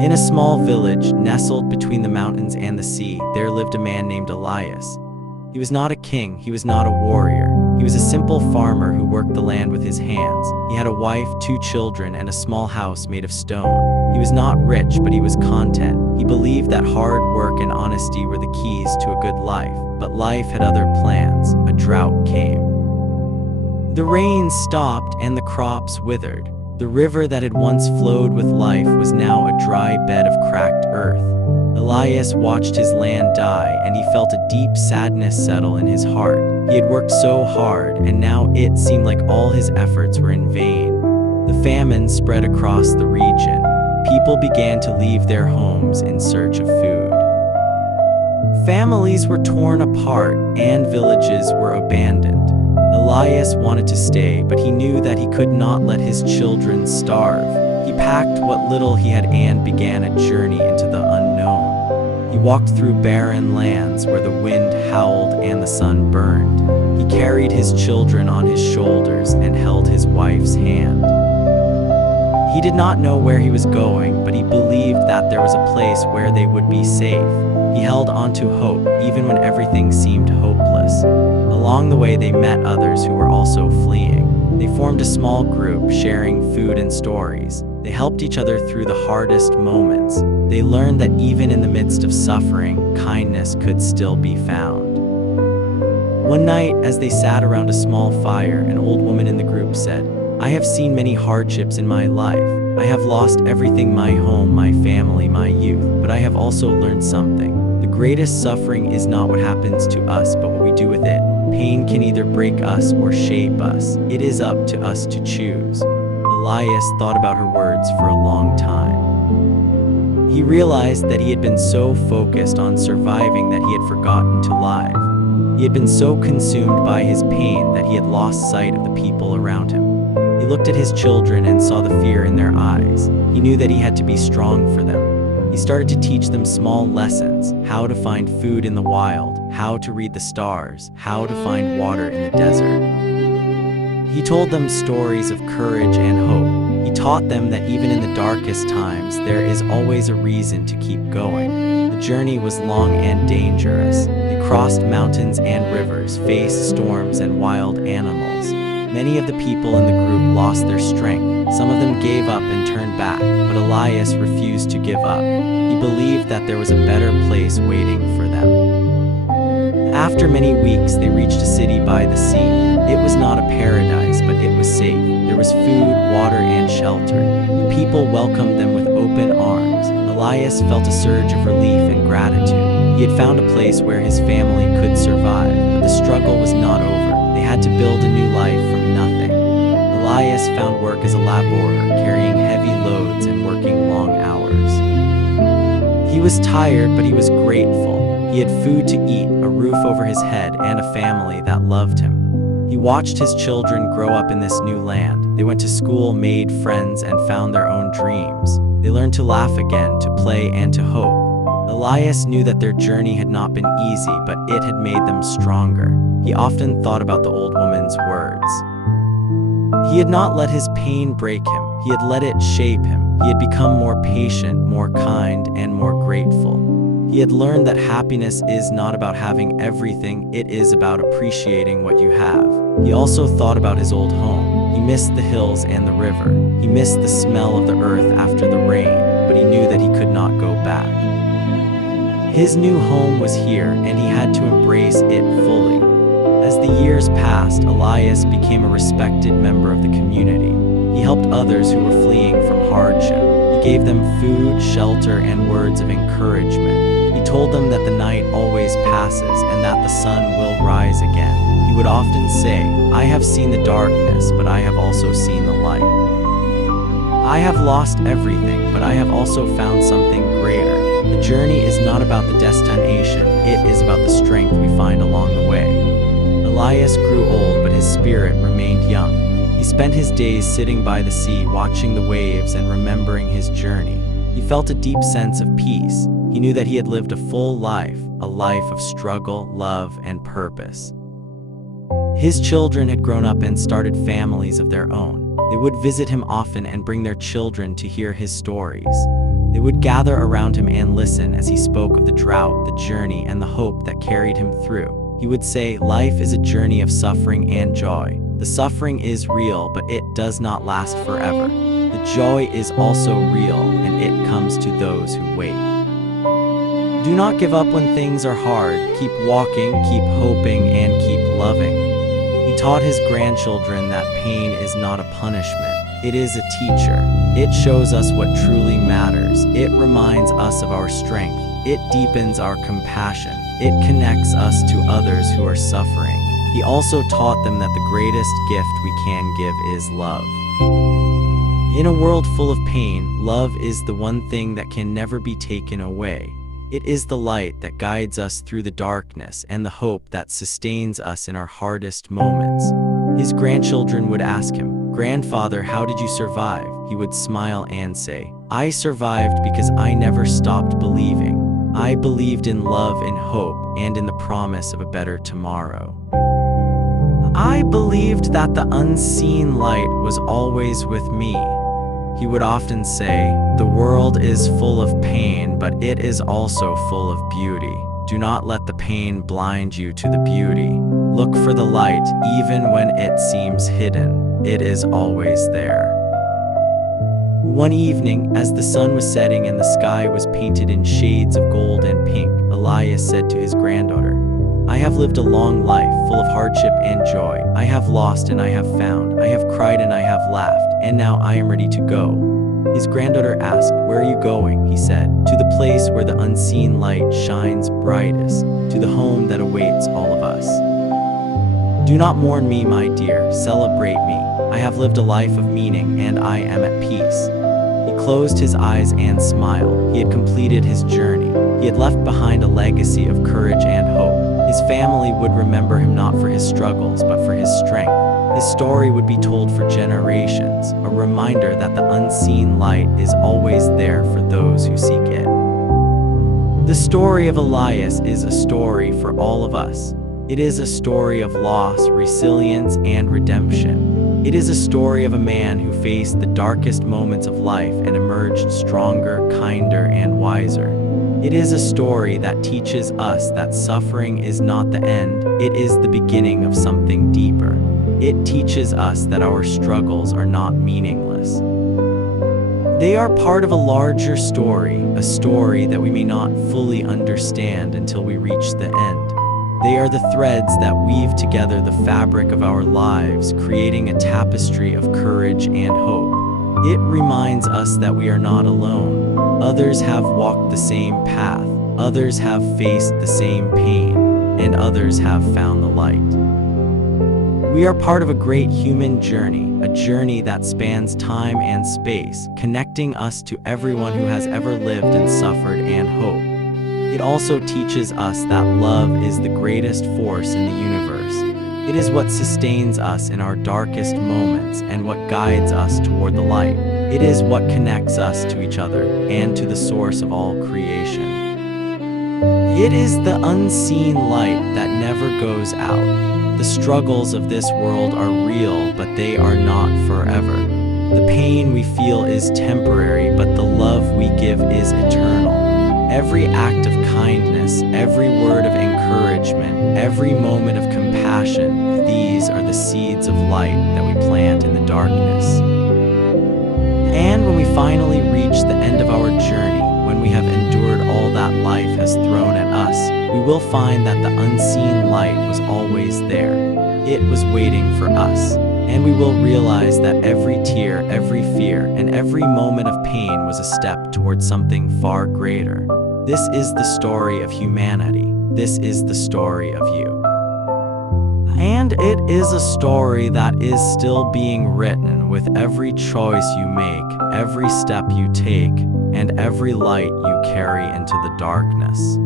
In a small village nestled between the mountains and the sea, there lived a man named Elias. He was not a king, he was not a warrior. He was a simple farmer who worked the land with his hands. He had a wife, 2 children, and a small house made of stone. He was not rich, but he was content. He believed that hard work and honesty were the keys to a good life. But life had other plans. A drought came. The rain stopped and the crops withered. The river that had once flowed with life was now a dry bed of cracked earth. Elias watched his land die, and he felt a deep sadness settle in his heart. He had worked so hard, and now it seemed like all his efforts were in vain. The famine spread across the region. People began to leave their homes in search of food. Families were torn apart, and villages were abandoned. Elias wanted to stay, but he knew that he could not let his children starve. He packed what little he had and began a journey into the unknown. He walked through barren lands where the wind howled and the sun burned. He carried his children on his shoulders and held his wife's hand. He did not know where he was going, but he believed that there was a place where they would be safe. He held on to hope, even when everything seemed hopeless. Along the way, they met others who were also fleeing. They formed a small group, sharing food and stories. They helped each other through the hardest moments. They learned that even in the midst of suffering, kindness could still be found. One night, as they sat around a small fire, an old woman in the group said, "I have seen many hardships in my life. I have lost everything, my home, my family, my youth, but I have also learned something. The greatest suffering is not what happens to us, but what we do with it. Pain can either break us or shape us. It is up to us to choose." Elias thought about her words for a long time. He realized that he had been so focused on surviving that he had forgotten to live. He had been so consumed by his pain that he had lost sight of the people around him. He looked at his children and saw the fear in their eyes. He knew that he had to be strong for them. He started to teach them small lessons: how to find food in the wild, how to read the stars, how to find water in the desert. He told them stories of courage and hope. He taught them that even in the darkest times, there is always a reason to keep going. The journey was long and dangerous. They crossed mountains and rivers, faced storms and wild animals. Many of the people in the group lost their strength. Some of them gave up and turned back, but Elias refused to give up. He believed that there was a better place waiting for them. After many weeks, they reached a city by the sea. It was not a paradise, but it was safe. There was food, water, and shelter. The people welcomed them with open arms. Elias felt a surge of relief and gratitude. He had found a place where his family could survive, but the struggle was not over. They had to build a new life from nothing. Elias found work as a laborer, carrying heavy loads and working long hours. He was tired, but he was grateful. He had food to eat, a roof over his head, and a family that loved him. He watched his children grow up in this new land. They went to school, made friends, and found their own dreams. They learned to laugh again, to play, and to hope. Elias knew that their journey had not been easy, but it had made them stronger. He often thought about the old woman's words. He had not let his pain break him. He had let it shape him. He had become more patient, more kind, and more grateful. He had learned that happiness is not about having everything, it is about appreciating what you have. He also thought about his old home. He missed the hills and the river. He missed the smell of the earth after the rain, but he knew that he could not go back. His new home was here, and he had to embrace it fully. As the years passed, Elias became a respected member of the community. He helped others who were fleeing from hardship. He gave them food, shelter, and words of encouragement. He told them that the night always passes and that the sun will rise again. He would often say, "I have seen the darkness, but I have also seen the light. I have lost everything, but I have also found something greater." The journey is not about the destination, it is about the strength we find along the way. Elias grew old, but his spirit remained young. He spent his days sitting by the sea, watching the waves and remembering his journey. He felt a deep sense of peace. He knew that he had lived a full life, a life of struggle, love, and purpose. His children had grown up and started families of their own. They would visit him often and bring their children to hear his stories. They would gather around him and listen as he spoke of the drought, the journey, and the hope that carried him through. He would say, "Life is a journey of suffering and joy. The suffering is real, but it does not last forever. The joy is also real, and it comes to those who wait. Do not give up when things are hard. Keep walking, keep hoping, and keep loving." He taught his grandchildren that pain is not a punishment. It is a teacher. It shows us what truly matters. It reminds us of our strength. It deepens our compassion. It connects us to others who are suffering. He also taught them that the greatest gift we can give is love. In a world full of pain, love is the one thing that can never be taken away. It is the light that guides us through the darkness and the hope that sustains us in our hardest moments. His grandchildren would ask him, "Grandfather, how did you survive?" He would smile and say, "I survived because I never stopped believing. I believed in love and hope and in the promise of a better tomorrow. I believed that the unseen light was always with me." He would often say, "The world is full of pain, but it is also full of beauty. Do not let the pain blind you to the beauty. Look for the light even when it seems hidden. It is always there." One evening, as the sun was setting and the sky was painted in shades of gold and pink, Elias said to his granddaughter, "I have lived a long life, full of hardship and joy. I have lost and I have found. I have cried and I have laughed, and now I am ready to go." His granddaughter asked, "Where are you going?" He said, "To the place where the unseen light shines brightest, to the home that awaits all of us. Do not mourn me, my dear, celebrate me. I have lived a life of meaning and I am at peace." He closed his eyes and smiled. He had completed his journey. He had left behind a legacy of courage and hope. His family would remember him not for his struggles, but for his strength. His story would be told for generations, a reminder that the unseen light is always there for those who seek it. The story of Elias is a story for all of us. It is a story of loss, resilience, and redemption. It is a story of a man who faced the darkest moments of life and emerged stronger, kinder, and wiser. It is a story that teaches us that suffering is not the end, it is the beginning of something deeper. It teaches us that our struggles are not meaningless. They are part of a larger story, a story that we may not fully understand until we reach the end. They are the threads that weave together the fabric of our lives, creating a tapestry of courage and hope. It reminds us that we are not alone. Others have walked the same path, others have faced the same pain, and others have found the light. We are part of a great human journey, a journey that spans time and space, connecting us to everyone who has ever lived and suffered and hope. It also teaches us that love is the greatest force in the universe. It is what sustains us in our darkest moments and what guides us toward the light. It is what connects us to each other and to the source of all creation. It is the unseen light that never goes out. The struggles of this world are real, but they are not forever. The pain we feel is temporary, but the love we give is eternal. Every act of kindness, every word of encouragement, every moment of compassion, these are the seeds of light that we plant in the darkness. And when we finally reach the end of our journey, when we have endured all that life has thrown at us, we will find that the unseen light was always there. It was waiting for us. And we will realize that every tear, every fear, and every moment of pain was a step towards something far greater. This is the story of humanity. This is the story of you. And it is a story that is still being written with every choice you make, every step you take, and every light you carry into the darkness.